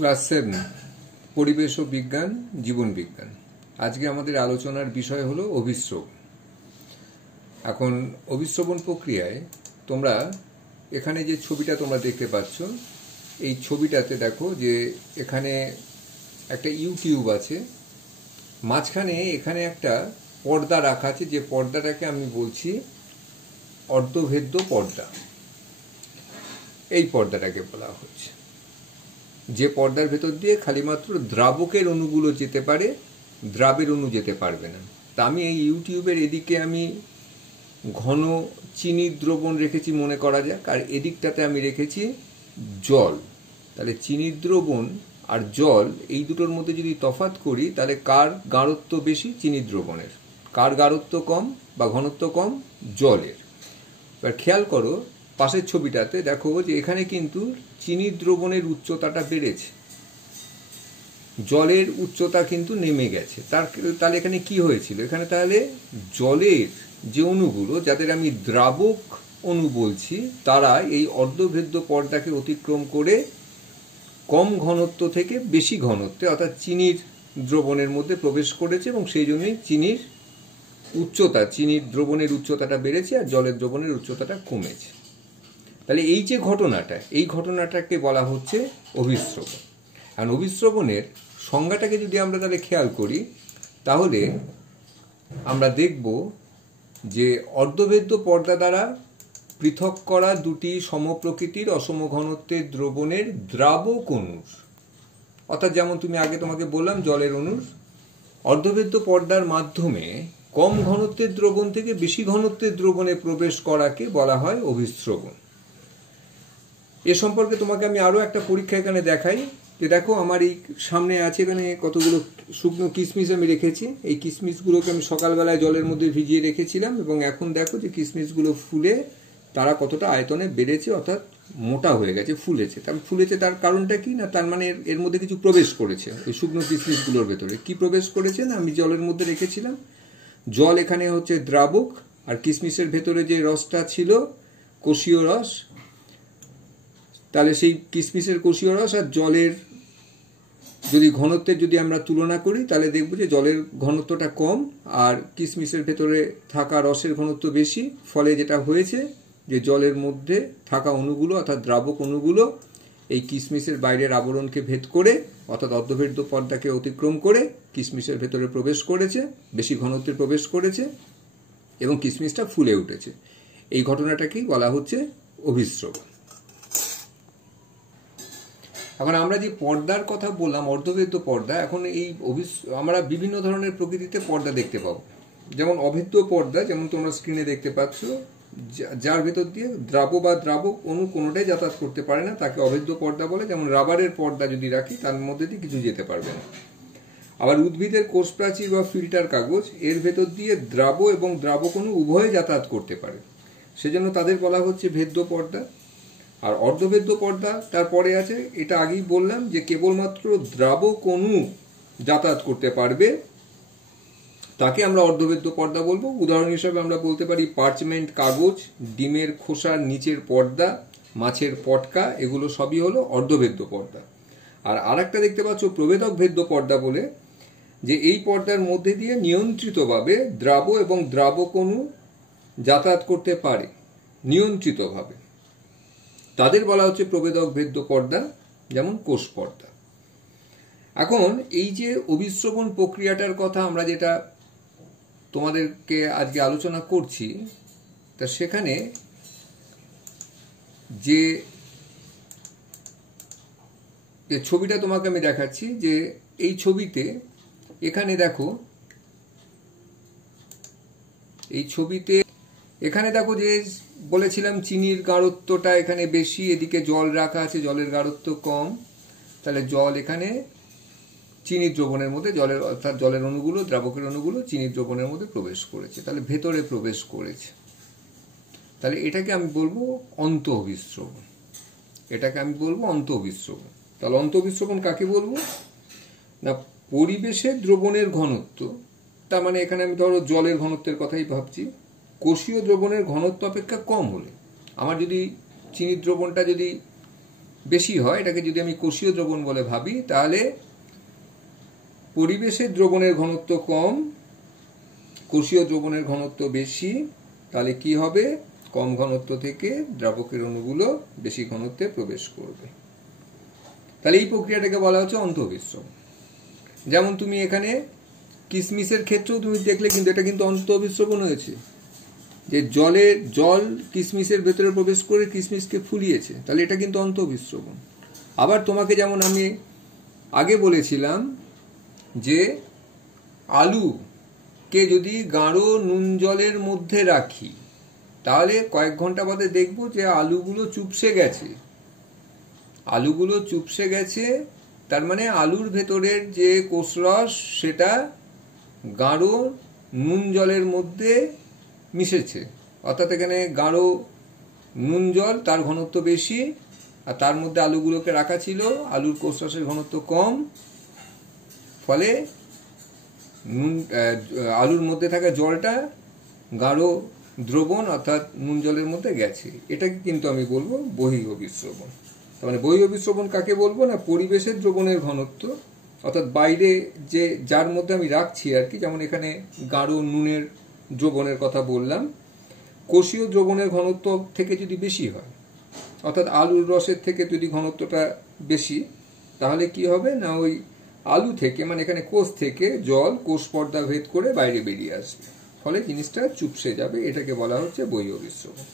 Class 7 পরিবেশ ও বিজ্ঞান জীবন বিজ্ঞান। আজকে আমাদের আলোচনার বিষয় হলো অভিস্রবণ। এখন অভিস্রবণ প্রক্রিয়ায় তোমরা এখানে যে ছবিটা তোমরা দেখতে পাচ্ছ, এই ছবিটাতে দেখো যে এখানে একটা ইউটিউব আছে, মাঝখানে এখানে একটা পর্দা রাখা আছে, যে পর্দাটাকে আমি বলছি অর্ধভেদ্য পর্দা। এই পর্দাটাকে বলা হচ্ছে, যে পর্দার ভেতর দিয়ে খালিমাত্র দ্রাবকের অণুগুলো যেতে পারে, দ্রাবের অণু যেতে পারবে না। তা আমি এই ইউটিউবের এদিকে আমি ঘন চিনির দ্রবণ রেখেছি মনে করা যাক, আর এদিকটাতে আমি রেখেছি জল। তাহলে চিনির দ্রবণ আর জল এই দুটোর মধ্যে যদি তফাৎ করি, তাহলে কার গাঢ়ত্ব বেশি? চিনির দ্রবণের। কার গাঢ়ত্ব কম বা ঘনত্ব কম? জলের। এবার খেয়াল করো পাশের ছবিটাতে, দেখো যে এখানে কিন্তু চিনির দ্রবণের উচ্চতাটা বেড়েছে, জলের উচ্চতা কিন্তু নেমে গেছে। তাহলে এখানে কি হয়েছিল? এখানে তাহলে জলের যে অণুগুলো, যাদের আমি দ্রাবক অণু বলছি, তারা এই অর্ধভেদ্য পর্দাকে অতিক্রম করে কম ঘনত্ব থেকে বেশি ঘনত্বে অর্থাৎ চিনির দ্রবণের মধ্যে প্রবেশ করেছে, এবং সেই জন্যই চিনির উচ্চতা, চিনির দ্রবণের উচ্চতাটা বেড়েছে আর জলের দ্রবণের উচ্চতাটা কমেছে। তাহলে এই যে ঘটনাটা, এই ঘটনাটাকে বলা হচ্ছে অভিস্রবণ। আর অভিস্রবণের সংজ্ঞাটাকে যদি আমরা তাহলে খেয়াল করি, তাহলে আমরা দেখব যে অর্ধভেদ্য পর্দা দ্বারা পৃথক করা দুটি সমপ্রকৃতির অসম ঘনত্বের দ্রবণের দ্রাবক অণুর, অর্থাৎ যেমন তুমি আগে তোমাকে বললাম জলের অণুর, অর্ধভেদ্য পর্দার মাধ্যমে কম ঘনত্বের দ্রবণ থেকে বেশি ঘনত্বের দ্রবণে প্রবেশ করাকে বলা হয় অভিস্রবণ। এ সম্পর্কে তোমাকে আমি আরো একটা পরীক্ষা এখানে দেখাই, যে দেখো আমার এই সামনে আছে, এখানে কতগুলো শুকনো কিশমিশ আমি রেখেছি। এই কিশমিশগুলোকে আমি সকালবেলায় জলের মধ্যে ভিজিয়ে রেখেছিলাম, এবং এখন দেখো যে কিশমিশগুলো ফুলে তারা কতটা আয়তনে বেড়েছে, অর্থাৎ মোটা হয়ে গেছে, ফুলেছে। তার ফুলেছে তার কারণটা কি না, তার মানে এর মধ্যে কিছু প্রবেশ করেছে। ওই শুকনো কিশমিশগুলোর ভেতরে কি প্রবেশ করেছে না, আমি জলের মধ্যে রেখেছিলাম, জল এখানে হচ্ছে দ্রাবক, আর কিশমিশের ভেতরে যে রসটা ছিল কোষীয় রস, তাহলে সেই কিশমিশের কোষীয় রস আর জলের যদি ঘনত্বের যদি আমরা তুলনা করি, তাহলে দেখব যে জলের ঘনত্বটা কম আর কিশমিশের ভেতরে থাকা রসের ঘনত্ব বেশি। ফলে যেটা হয়েছে যে জলের মধ্যে থাকা অণুগুলো অর্থাৎ দ্রাবক অণুগুলো এই কিশমিশের বাইরের আবরণকে ভেদ করে, অর্থাৎ অর্ধভেদ্য পর্দাকে অতিক্রম করে কিশমিশের ভেতরে প্রবেশ করেছে, বেশি ঘনত্বে প্রবেশ করেছে, এবং কিশমিশটা ফুলে উঠেছে। এই ঘটনাটাকেই বলা হচ্ছে অভিস্রবণ। এখন আমরা যে পর্দার কথা বললাম, অর্ধভেদ্য পর্দা, এখন এই আমরা বিভিন্ন ধরনের প্রকৃতিতে পর্দা দেখতে পাবো। যেমন অভেদ্য পর্দা, যেমন তোমরা স্ক্রিনে দেখতে পাচ্ছ, যার ভেতর দিয়ে দ্রাব বা দ্রাবক অণু কোনোটাই যাতায়াত করতে পারে না, তাকে অভেদ্য পর্দা বলে। যেমন রাবারের পর্দা যদি রাখি, তার মধ্যে দিয়ে কিছু যেতে পারবে না। আবার উদ্ভিদের কোষ প্রাচীর বা ফিল্টার কাগজ, এর ভেতর দিয়ে দ্রাব এবং দ্রাবক অণু উভয়ে যাতায়াত করতে পারে, সেজন্য তাদের বলা হচ্ছে ভেদ্য পর্দা। আর অর্ধভেদ্য পর্দা তারপরে আছে, এটা আগেই বললাম যে কেবলমাত্র দ্রাবক অণু যাতায়াত করতে পারবে, তাকে আমরা অর্ধভেদ্য পর্দা বলবো। উদাহরণ হিসেবে আমরা বলতে পারি পার্চমেন্ট কাগজ, ডিমের খোসার নিচের পর্দা, মাছের পটকা, এগুলো সবই হলো অর্ধভেদ্য পর্দা। আর আরেকটা দেখতে পাচ্ছ প্রভেদক ভেদ্য পর্দা বলে, যে এই পর্দার মধ্যে দিয়ে নিয়ন্ত্রিতভাবে দ্রাব এবং দ্রাবক অণু যাতায়াত করতে পারে, নিয়ন্ত্রিতভাবে, তাদের বলা হচ্ছে প্রভেদক ভেদ্য পর্দা, যেমন কোষ পর্দা। এখন এই যে অভিস্রবণ প্রক্রিয়াটার কথা আমরা যেটা তোমাদেরকে আজকে আলোচনা করছি, তা সেখানে যে ছবিটা তোমাকে আমি দেখাচ্ছি, যে এই ছবিতে এখানে দেখো, এই ছবিতে এখানে দেখো যে বলেছিলাম চিনির গাঢ়ত্বটা এখানে বেশি, এদিকে জল রাখা আছে, জলের গাঢ়ত্ব কম। তাহলে জল এখানে চিনির দ্রবণের মধ্যে, জলের অর্থাৎ জলের অণুগুলো, দ্রাবকের অণুগুলো চিনির দ্রবণের মধ্যে প্রবেশ করেছে, তাহলে ভেতরে প্রবেশ করেছে। তাহলে এটাকে আমি বলবো অন্ত অভিস্রবণ, এটাকে আমি বলবো অন্ত অভিস্রবণ। তাহলে অন্ত অভিস্রবণ কাকে বলবো না, পরিবেশের দ্রবণের ঘনত্ব, তার মানে এখানে আমি ধরো জলের ঘনত্বের কথাই ভাবছি, কোষীয় দ্রবণের ঘনত্ব অপেক্ষা কম হলে, আমার যদি চিনির দ্রবণটা যদি বেশি হয়, এটাকে যদি আমি কোষীয় দ্রবণ বলে ভাবি, তাহলে পরিবেশের দ্রবণের ঘনত্ব কম, কোষীয় দ্রবণের ঘনত্ব বেশি, তাহলে কি হবে? কম ঘনত্ব থেকে দ্রাবকের অণুগুলো বেশি ঘনত্বে প্রবেশ করবে। তাহলে এই প্রক্রিয়াটাকে বলা হচ্ছে অন্তঃবিশ্রবণ। যেমন তুমি এখানে কিসমিসের ক্ষেত্রেও তুমি দেখলে কিন্তু এটা কিন্তু অন্তঃবিশ্রবণ হয়েছে, যে জল কিসমিসের ভেতরে প্রবেশ করে কিসমিসকে ফুলিয়েছে, তাহলে এটা কিন্তু অন্তঃবিশ্রবণ। আবার তোমাকে যেমন আমি আগে বলেছিলাম যে আলুকে যদি গাঢ় নুন জলের মধ্যে রাখি, তাহলে কয়েক ঘন্টা বাদে দেখবো যে আলুগুলো চুপসে গেছে। তার মানে আলুর ভেতরের যে কোষরস সেটা গাঢ় নুন জলের মধ্যে মিশেছে, অর্থাৎ এখানে গাঢ় নুন জল, তার ঘনত্ব বেশি, আর তার মধ্যে আলুগুলোকে রাখা ছিল, আলুর কোষরসের ঘনত্ব কম, ফলে আলুর মধ্যে থাকা জলটা গাঢ় দ্রবণ অর্থাৎ নুন জলের মধ্যে গেছে। এটাকে কিন্তু আমি বলবো বহিঃ বিশ্রবণ। তার মানে বহিঃ বিশ্রবণ কাকে বলবো না? পরিবেশের দ্রবণের ঘনত্ব, অর্থাৎ বাইরে যে যার মধ্যে আমি রাখছি আর কি, যেমন এখানে গাঢ় নুনের দ্রবণের কথা বললাম, কোষীয় দ্রবণের ঘনত্ব থেকে যদি বেশি হয়, অর্থাৎ আলুর রসের থেকে যদি ঘনত্বটা বেশি, তাহলে কি হবে না, ওই আলু থেকে মানে এখানে কোষ থেকে জল কোষ পর্দা ভেদ করে বাইরে বেরিয়ে আসবে, ফলে জিনিসটা চুপসে যাবে। এটাকে বলা হচ্ছে বহিঃ বিশ্রবণ।